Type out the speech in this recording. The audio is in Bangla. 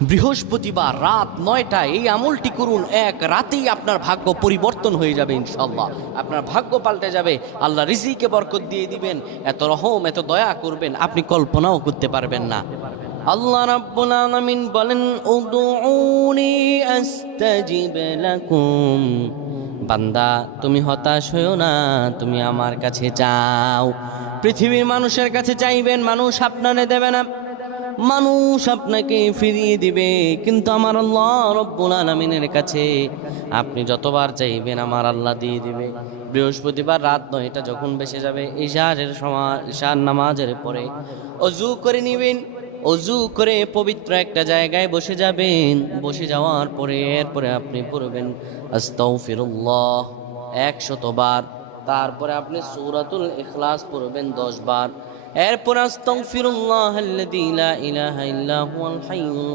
বৃহস্পতিবার রাত 9টায় এই আমলটি করুন, এক রাতেই আপনার ভাগ্য পরিবর্তন হয়ে যাবে ইনশাআল্লাহ। আপনার ভাগ্য পাল্টে যাবে, আল্লাহ রিজিকে বরকত দিয়ে দিবেন, এত রহম এত দয়া করবেন আপনি কল্পনাও করতে পারবেন না। আল্লাহ রাব্বুল আলামিন বলেন, উদউনি আস্তাজিব লাকুম। বান্দা তুমি হতাশ হইও না, তুমি আমার কাছে চাও। পৃথিবীর মানুষের কাছে চাইবেন, মানুষ আপনারে দেবে না, মানুষ আপনাকে ফিরিয়ে দিবে, কিন্তু আমার আল্লাহ রব্বুল আলামিনের কাছে আপনি যতবার চাইবেন আমার আল্লাহ দিয়ে দিবে। বৃহস্পতিবার রাত 9টা যখন বেশে যাবে, ইশারের সময়, ইশার নামাজের পরে অজু করে নিবেন। অজু করে পবিত্র একটা জায়গায় বসে যাবেন। বসে যাওয়ার পরে এরপরে আপনি পড়বেন আস্তাগফিরুল্লাহ 100 বার। তারপরে আপনি সূরাতুল ইখলাস পড়বেন 10 বার। এরপর আস্তাগফিরুল্লাহ আল্লাযী লা ইলাহা ইল্লা হুয়াল হাইয়ুল